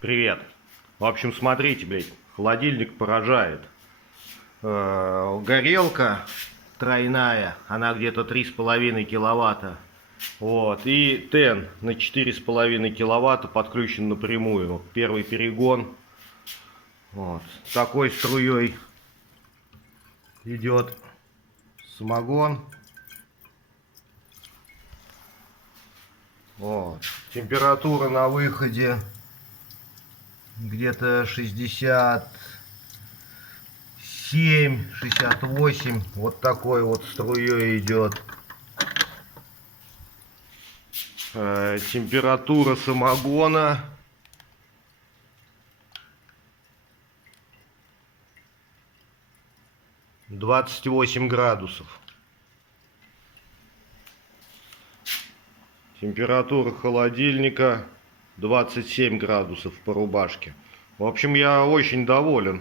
Привет. В общем, смотрите, блядь, холодильник поражает. Горелка тройная, она где-то 3,5 киловатта. Вот, и тен на 4,5 киловатта подключен напрямую. Первый перегон. Вот, такой струей идет самогон. Вот. Температура на выходе где-то 67-68. Вот такой вот струей идет. Температура самогона 28 градусов. Температура холодильника 27 градусов по рубашке. В общем, я очень доволен.